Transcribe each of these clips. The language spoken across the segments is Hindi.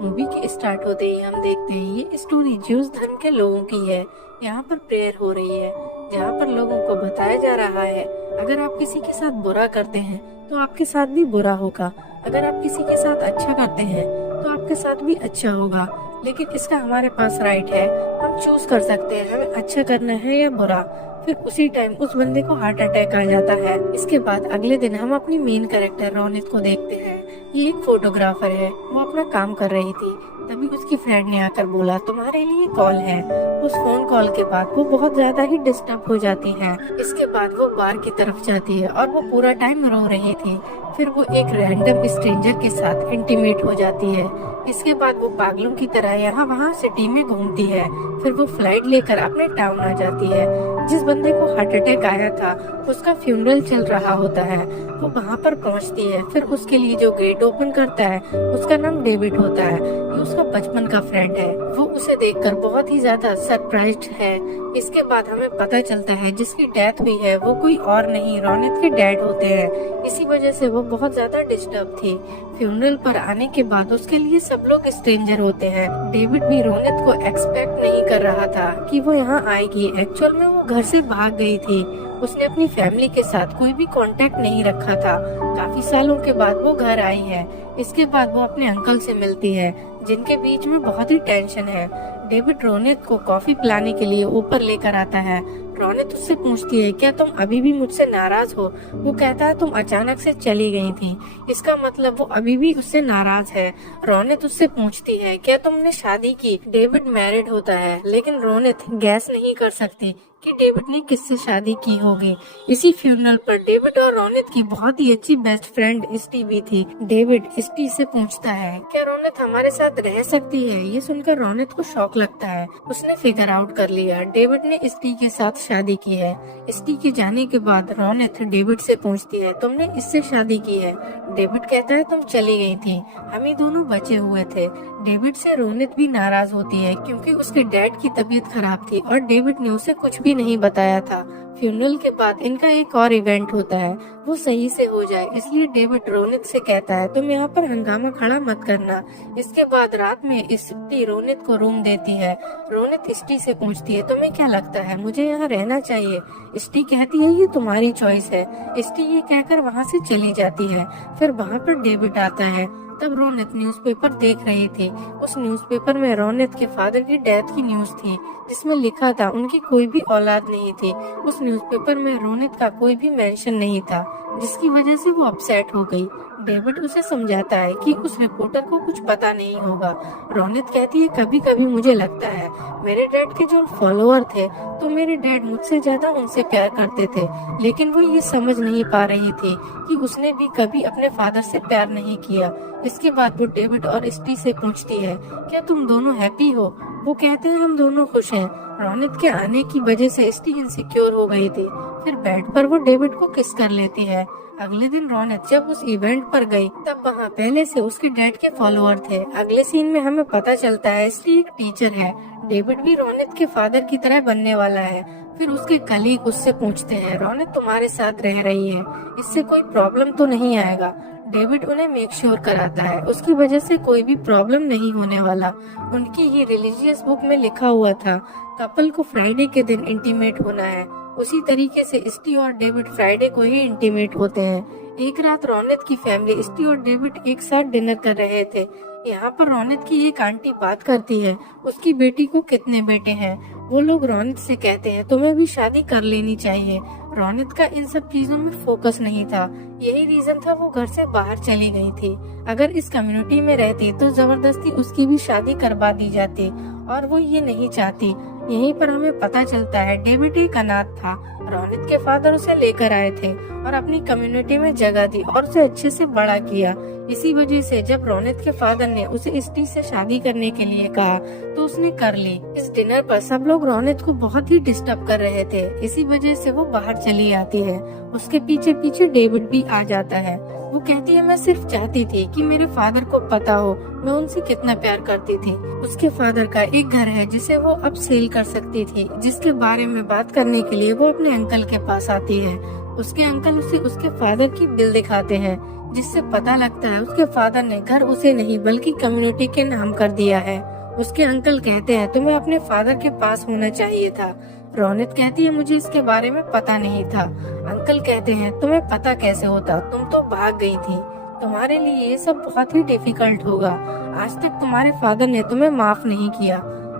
मूवी के स्टार्ट होते ही हम देखते हैं ये स्टोरी ज्यूस धर्म के लोगों की है। यहाँ पर प्रेयर हो रही है जहाँ पर लोगों को बताया जा रहा है अगर आप किसी के साथ बुरा करते हैं तो आपके साथ भी बुरा होगा, अगर आप किसी के साथ अच्छा करते हैं तो आपके साथ भी अच्छा होगा। लेकिन इसका हमारे पास राइट है, हम चूज कर सकते हैं हमें अच्छा करना है या बुरा। फिर उसी टाइम उस बंदे को हार्ट अटैक आ जाता है। इसके बाद अगले दिन हम अपनी मेन कैरेक्टर रोनित को देखते हैं। ये एक फोटोग्राफर है, वो अपना काम कर रही थी। तभी उसकी फ्रेंड ने आकर बोला तुम्हारे लिए कॉल है। उस फोन कॉल के बाद वो बहुत ज्यादा ही डिस्टर्ब हो जाती है। इसके बाद वो बार की तरफ जाती है और वो पूरा टाइम रो रही थी। फिर वो एक रैंडम स्ट्रेंजर के साथ इंटीमेट हो जाती है। इसके बाद वो पागलों की तरह यहाँ वहाँ सिटी में घूमती है। फिर वो फ्लाइट लेकर अपने टाउन आ जाती है। जिस बंदे को हार्ट अटैक आया था उसका फ्यूनरल चल रहा होता है। वो वहाँ पर पहुँचती है। फिर उसके लिए जो गेट ओपन करता है उसका नाम डेविड होता है। ये उसका बचपन का फ्रेंड है। वो उसे देखकर बहुत ही ज्यादा सरप्राइज्ड है। इसके बाद हमें पता चलता है जिसकी डेथ हुई है वो कोई और नहीं रोनित के डैड होते हैं। इसी वजह से वो बहुत ज्यादा डिस्टर्ब थी। फ्यूनरल पर आने के बाद उसके लिए सब लोग स्ट्रेंजर होते हैं। डेविड भी रोनित को एक्सपेक्ट नहीं कर रहा था कि वो यहाँ आएगी। एक्चुअल में वो घर से भाग गई थी। उसने अपनी फैमिली के साथ कोई भी कांटेक्ट नहीं रखा था। काफी सालों के बाद वो घर आई है। इसके बाद वो अपने अंकल से मिलती है जिनके बीच में बहुत ही टेंशन है। डेविड रोनित को कॉफी पिलाने के लिए ऊपर लेकर आता है। रोनित उससे पूछती है क्या तुम अभी भी मुझसे नाराज हो। वो कहता है तुम अचानक से चली गई थी। इसका मतलब वो अभी भी उससे नाराज है। रोनित उससे पूछती है क्या तुमने शादी की। डेविड मैरिड होता है लेकिन रोनित गैस नहीं कर सकती कि डेविड ने किससे शादी की होगी। इसी फ्यूनरल पर डेविड और रोनित की बहुत ही अच्छी बेस्ट फ्रेंड स्टी भी थी। डेविड स्टी से पूछता है क्या रोनित हमारे साथ रह सकती है। ये सुनकर रोनित को शौक लगता है। उसने फिगर आउट कर लिया डेविड ने स्टी के साथ शादी की है। स्टी के जाने के बाद रोनित डेविड से पूछती है तुमने इससे शादी की है। डेविड कहता है तुम चली गई थी, हम ही दोनों बचे हुए थे। डेविड से रोनित भी नाराज होती है क्योंकि उसके डैड की तबीयत खराब थी और डेविड ने उसे कुछ भी नहीं बताया था। फ्यूनरल के बाद इनका एक और इवेंट होता है, वो सही से हो जाए इसलिए डेविड रोनित से कहता है तुम यहाँ पर हंगामा खड़ा मत करना। इसके बाद रात में स्टी रोनित को रूम देती है। रोनित स्टी से पूछती है तुम्हें क्या लगता है मुझे यहाँ रहना चाहिए। स्टी कहती है ये तुम्हारी चॉइस है। स्टी ये कहकर वहाँ से चली जाती है। फिर वहाँ पर डेविड आता है। तब रोनित न्यूज़पेपर देख रही थी। उस न्यूज़पेपर में रोनित के फादर की डेथ की न्यूज़ थी जिसमें लिखा था उनकी कोई भी औलाद नहीं थी। उस न्यूज़पेपर में रोनित का कोई भी मेंशन नहीं था जिसकी वजह से वो अपसेट हो गई। डेविड उसे समझाता है कि उस रिपोर्टर को कुछ पता नहीं होगा। रोनित कहती है कभी कभी मुझे लगता है मेरे डैड के जो फॉलोअर थे तो मेरे डैड मुझसे ज्यादा उनसे प्यार करते थे, लेकिन वो ये समझ नहीं पा रही थी कि उसने भी कभी अपने फादर से प्यार नहीं किया। इसके बाद वो डेविड और स्टी से पूछती है क्या तुम दोनों हैप्पी हो। वो कहते हैं हम दोनों खुश हैं। रोनित के आने की वजह से स्टी इनसिक्योर हो गई थी। फिर बेड पर वो डेविड को किस कर लेती है। अगले दिन रोनित जब उस इवेंट पर गई तब वहाँ पहले से उसके डैड के फॉलोअर थे। अगले सीन में हमें पता चलता है स्टी एक टीचर है। डेविड भी रोनित के फादर की तरह बनने वाला है। फिर उसके कलीग उससे पूछते हैं रोनित तुम्हारे साथ रह रही है, इससे कोई प्रॉब्लम तो नहीं आएगा। डेविड उन्हें मेक श्योर कराता है उसकी वजह से कोई भी प्रॉब्लम नहीं होने वाला। उनकी ही रिलीजियस बुक में लिखा हुआ था कपल को फ्राइडे के दिन इंटीमेट होना है। उसी तरीके से स्टी और डेविड फ्राइडे को ही इंटीमेट होते हैं। एक रात रोनित की फैमिली स्टी और डेविड एक साथ डिनर कर रहे थे। यहाँ पर रोनित की एक आंटी बात करती है उसकी बेटी को कितने बेटे हैं। वो लोग रोनित से कहते हैं तुम्हें भी शादी कर लेनी चाहिए। रोनित का इन सब चीजों में फोकस नहीं था। यही रीजन था वो घर से बाहर चली गई थी। अगर इस कम्युनिटी में रहती तो जबरदस्ती उसकी भी शादी करवा दी जाती और वो ये नहीं चाहती। यहीं पर हमें पता चलता है डेविड एक अनाथ था। रोनित के फादर उसे लेकर आए थे और अपनी कम्युनिटी में जगह दी और उसे अच्छे से बड़ा किया। इसी वजह से जब रोनित के फादर ने उसे स्टी से शादी करने के लिए कहा तो उसने कर ली। इस डिनर पर सब लोग रोनित को बहुत ही डिस्टर्ब कर रहे थे। इसी वजह से वो बाहर चली आती है। उसके पीछे पीछे डेविड भी आ जाता है। वो कहती है मैं सिर्फ चाहती थी कि मेरे फादर को पता हो मैं उनसे कितना प्यार करती थी। उसके फादर का एक घर है जिसे वो अब सेल कर सकती थी, जिसके बारे में बात करने के लिए वो अपने अंकल के पास आती है। उसके अंकल उसे उसके फादर की बिल दिखाते हैं। जिससे पता लगता है उसके फादर ने घर उसे नहीं बल्कि कम्युनिटी के नाम कर दिया है। उसके अंकल कहते हैं तुम्हें अपने फादर के पास होना चाहिए था। रोनित कहती है मुझे इसके बारे में पता नहीं था। अंकल कहते हैं तुम्हें पता कैसे होता, तुम तो भाग गई थी, तुम्हारे लिए ये सब बहुत ही डिफिकल्ट होगा। आज तक तुम्हारे फादर ने तुम्हें माफ नहीं किया।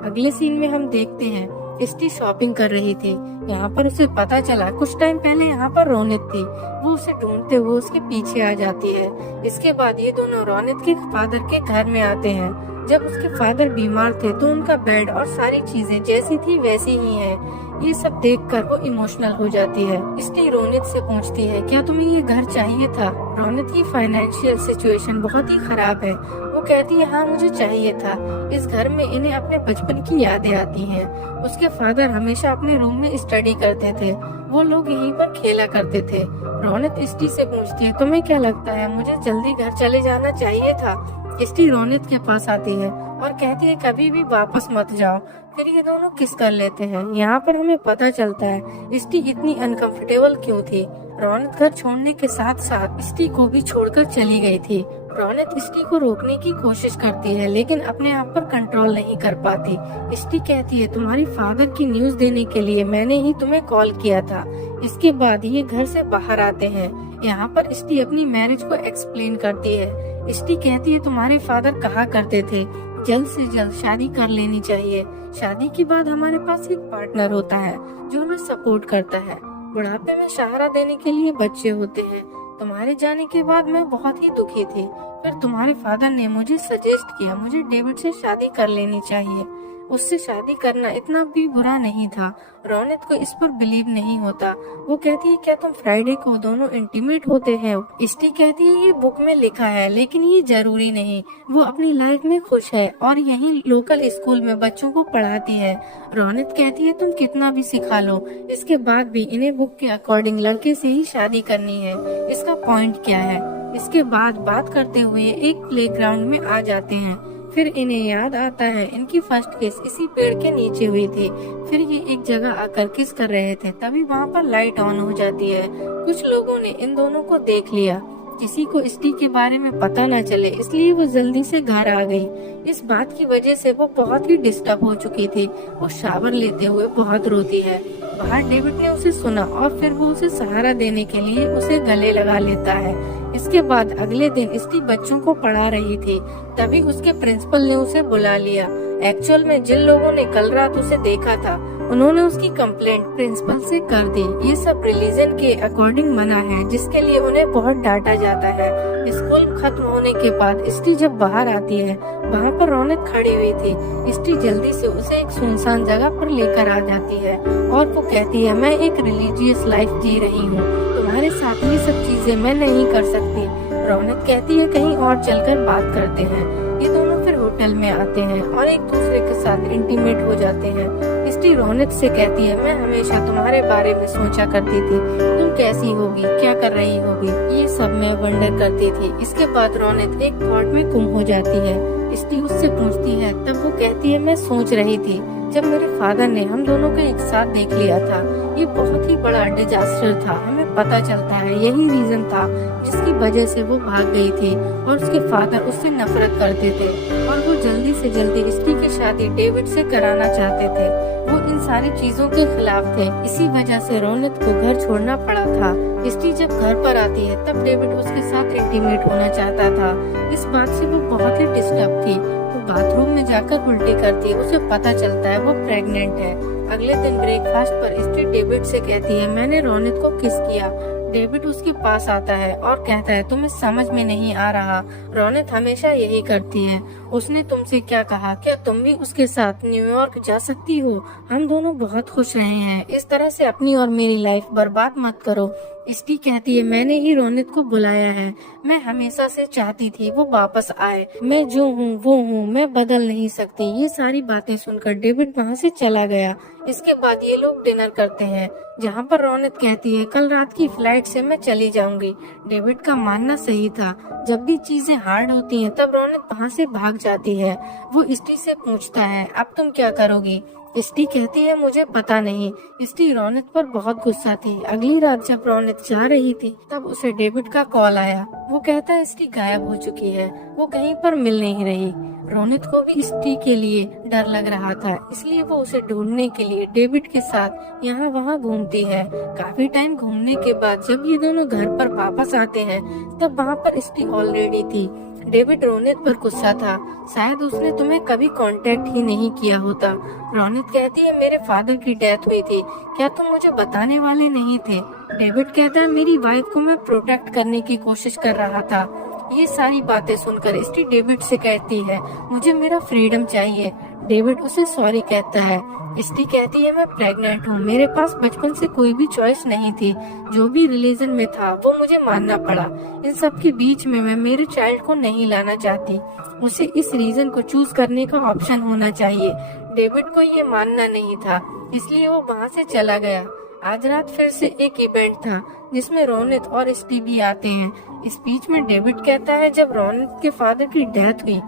अगले सीन में हम देखते हैं इष्टि शॉपिंग कर रही थी। यहाँ पर उसे पता चला कुछ टाइम पहले यहाँ पर रोनित थी। वो उसे ढूंढते हुए उसके पीछे आ जाती है। इसके बाद ये दोनों रोनित के फादर के घर में आते हैं। जब उसके फादर बीमार थे तो उनका बेड और सारी चीजें जैसी थी वैसी ही है। ये सब देखकर वो इमोशनल हो जाती है। इष्टि रोनित से पूछती है क्या तुम्हें ये घर चाहिए था? रोनित की फाइनेंशियल सिचुएशन बहुत ही खराब है। वो कहती है हाँ मुझे चाहिए था। इस घर में इन्हें अपने बचपन की यादें आती हैं। उसके फादर हमेशा अपने रूम में स्टडी करते थे। वो लोग यहीं पर खेला करते थे। रोनित इष्टि से पूछती है तुम्हें क्या लगता है मुझे जल्दी घर चले जाना चाहिए था? इष्टि रोनित के पास आती है और कहती है कभी भी वापस मत जाओ। फिर ये दोनों किस कर लेते हैं। यहाँ पर हमें पता चलता है इष्टि इतनी अनकंफर्टेबल क्यों थी। रोनित घर छोड़ने के साथ साथ इष्टि को भी छोड़कर चली गई थी। रोनित इष्टि को रोकने की कोशिश करती है लेकिन अपने आप पर कंट्रोल नहीं कर पाती। इष्टि कहती है तुम्हारी फादर की न्यूज देने के लिए मैंने ही तुम्हें कॉल किया था। इसके बाद ये घर से बाहर आते हैं। यहाँ पर इष्टि अपनी मैरिज को एक्सप्लेन करती है। इष्टि कहती है तुम्हारे फादर कहा करते थे जल्द से जल्द शादी कर लेनी चाहिए। शादी के बाद हमारे पास एक पार्टनर होता है जो हमें सपोर्ट करता है। बुढ़ापे में सहारा देने के लिए बच्चे होते हैं। तुम्हारे जाने के बाद मैं बहुत ही दुखी थी। फिर तुम्हारे फादर ने मुझे सजेस्ट किया मुझे डेविड से शादी कर लेनी चाहिए। उससे शादी करना इतना भी बुरा नहीं था। रोनित को इस पर बिलीव नहीं होता। वो कहती है क्या तुम फ्राइडे को दोनों इंटीमेट होते हैं? इष्टि कहती है ये बुक में लिखा है लेकिन ये जरूरी नहीं। वो अपनी लाइफ में खुश है और यही लोकल स्कूल में बच्चों को पढ़ाती है। रोनित कहती है तुम कितना भी सिखा लो इसके बाद भी इन्हें बुक के अकॉर्डिंग लड़के से ही शादी करनी है। इसका पॉइंट क्या है? इसके बाद बात करते हुए एक प्लेग्राउंड में आ जाते हैं। फिर इन्हें याद आता है इनकी फर्स्ट किस इसी पेड़ के नीचे हुई थी। फिर ये एक जगह आकर किस कर रहे थे तभी वहाँ पर लाइट ऑन हो जाती है। कुछ लोगों ने इन दोनों को देख लिया। किसी को इष्टि के बारे में पता न चले इसलिए वो जल्दी से घर आ गई। इस बात की वजह से वो बहुत ही डिस्टर्ब हो चुकी थी। वो शावर लेते हुए बहुत रोती है। बाहर डेविड ने उसे सुना और फिर वो उसे सहारा देने के लिए उसे गले लगा लेता है। इसके बाद अगले दिन इष्टि बच्चों को पढ़ा रही थी तभी उसके प्रिंसिपल ने उसे बुला लिया। एक्चुअल में जिन लोगों ने कल रात उसे देखा था उन्होंने उसकी कंप्लेंट प्रिंसिपल से कर दी। ये सब रिलीजन के अकॉर्डिंग मना है जिसके लिए उन्हें बहुत डांटा जाता है। स्कूल खत्म होने के बाद इष्टि जब बाहर आती है वहाँ पर रोनित खड़ी हुई थी। इष्टि जल्दी से उसे एक सुनसान जगह पर लेकर आ जाती है और वो कहती है मैं एक रिलीजियस लाइफ जी रही हूँ, तुम्हारे साथ ये सब चीजें मैं नहीं कर सकती। रोनित कहती है कहीं और चलकर बात करते हैं। ये दोनों फिर होटल में आते हैं और एक दूसरे के साथ इंटीमेट हो जाते हैं। इष्टि रोनित से कहती है मैं हमेशा तुम्हारे बारे में सोचा करती थी, तुम कैसी होगी, क्या कर रही होगी, ये सब मैं वंडर करती थी। इसके बाद रोनित एक थॉट में गुम हो जाती है। इष्टि उससे पूछती है तब वो कहती है मैं सोच रही थी जब मेरे फादर ने हम दोनों को एक साथ देख लिया था ये बहुत ही बड़ा डिजास्टर था। हमें पता चलता है यही रीजन था जिसकी वजह से वो भाग गई थी और उसके फादर उससे नफरत करते थे और वो जल्दी से जल्दी इष्टि की शादी डेविड से कराना चाहते थे। वो इन सारी चीजों के खिलाफ थे। इसी वजह से रोनित को घर छोड़ना पड़ा था। इष्टि जब घर पर आती है तब डेविड उसके साथ इंटीमेट होना चाहता था। इस बात से वो बहुत ही डिस्टर्ब थी। वो बाथरूम में जाकर उल्टी करती है। उसे पता चलता है वो प्रेग्नेंट है। अगले दिन ब्रेकफास्ट पर इष्टि डेविड से कहती है मैंने रोनित को किस किया। डेविड उसके पास आता है और कहता है तुम्हें समझ में नहीं आ रहा, रोनित हमेशा यही करती है। उसने तुमसे क्या कहा, क्या तुम भी उसके साथ न्यूयॉर्क जा सकती हो? हम दोनों बहुत खुश रहे हैं, इस तरह से अपनी और मेरी लाइफ बर्बाद मत करो। इष्टि कहती है मैंने ही रोनित को बुलाया है, मैं हमेशा से चाहती थी वो वापस आए, मैं जो हूँ वो हूँ, मैं बदल नहीं सकती। ये सारी बातें सुनकर डेविड वहाँ से चला गया। इसके बाद ये लोग डिनर करते हैं जहाँ पर रोनित कहती है कल रात की फ्लाइट से मैं चली जाऊंगी। डेविड का मानना सही था। जब भी चीजें हार्ड होती हैं तब रौनक वहाँ से भाग जाती है। वो स्टी से पूछता है, अब तुम क्या करोगी? स्टी कहती है, मुझे पता नहीं। स्टी रौनक पर बहुत गुस्सा थी। अगली रात जब रौनक जा रही थी तब उसे डेविड का कॉल आया। वो कहता है स्टी गायब हो चुकी है, वो कहीं पर मिल नहीं रही। रौनक को भी स्टी के लिए डर लग रहा था, इसलिए वो उसे ढूंढने के लिए डेविड के साथ यहाँ वहाँ घूमती है। काफी टाइम घूमने के बाद जब ये दोनों घर पर वापस आते हैं तब वहाँ पर स्टी ऑलरेडी थी। डेविड रौनक पर गुस्सा था, शायद उसने तुम्हें कभी कांटेक्ट ही नहीं किया होता। रौनक कहती है, मेरे फादर की डेथ हुई थी, क्या तुम मुझे बताने वाले नहीं थे? डेविड कहता है, मेरी वाइफ को मैं प्रोटेक्ट करने की कोशिश कर रहा था। ये सारी बातें सुनकर स्टी डेविड से कहती है, मुझे मेरा फ्रीडम चाहिए। डेविड उसे सॉरी कहता है। स्टी कहती है, मैं प्रेग्नेंट हूँ, मेरे पास बचपन से कोई भी चॉइस नहीं थी। जो भी रिलीजन में था वो मुझे मानना पड़ा। इन सब के बीच में मैं मेरे चाइल्ड को नहीं लाना चाहती। उसे इस रीजन को चूज करने का ऑप्शन होना चाहिए। डेविड को ये मानना नहीं था, इसलिए वो वहाँ से चला गया। आज रात फिर से एक इवेंट था जिसमें रौनक और स्टी भी आते हैं। स्पीच में डेविड कहता है, जब रौनक के फादर की डेथ हुई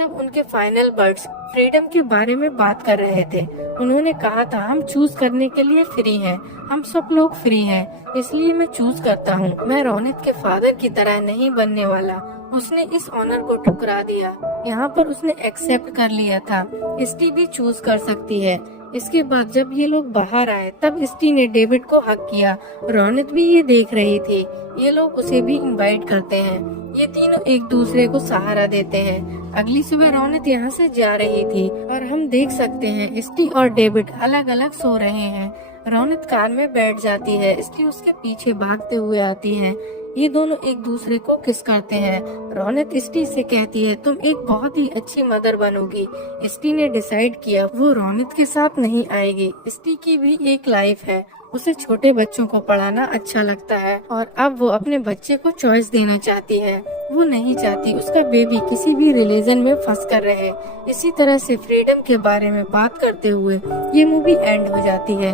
तब उनके फाइनल वर्ड्स फ्रीडम के बारे में बात कर रहे थे। उन्होंने कहा था, हम चूज करने के लिए फ्री हैं, हम सब लोग फ्री हैं, इसलिए मैं चूज करता हूँ। मैं रौनक के फादर की तरह नहीं बनने वाला। उसने इस ऑनर को ठुकरा दिया। यहाँ पर उसने एक्सेप्ट कर लिया था, स्टी भी चूज कर सकती है। इसके बाद जब ये लोग बाहर आए तब स्टी ने डेविड को हक किया। रौनक भी ये देख रही थी। ये लोग उसे भी इनवाइट करते हैं। ये तीनों एक दूसरे को सहारा देते हैं। अगली सुबह रौनक यहाँ से जा रही थी और हम देख सकते हैं स्टी और डेविड अलग अलग सो रहे हैं। रौनक कार में बैठ जाती है, स्टी उसके पीछे भागते हुए आती है। ये दोनों एक दूसरे को किस करते हैं। रौनक स्टी से कहती है, तुम एक बहुत ही अच्छी मदर बनोगी। स्टी ने डिसाइड किया वो रौनक के साथ नहीं आएगी। स्टी की भी एक लाइफ है, उसे छोटे बच्चों को पढ़ाना अच्छा लगता है और अब वो अपने बच्चे को चॉइस देना चाहती है। वो नहीं चाहती उसका बेबी किसी भी रिलीजन में फंस कर रहे। इसी तरह से फ्रीडम के बारे में बात करते हुए ये मूवी एंड हो जाती है।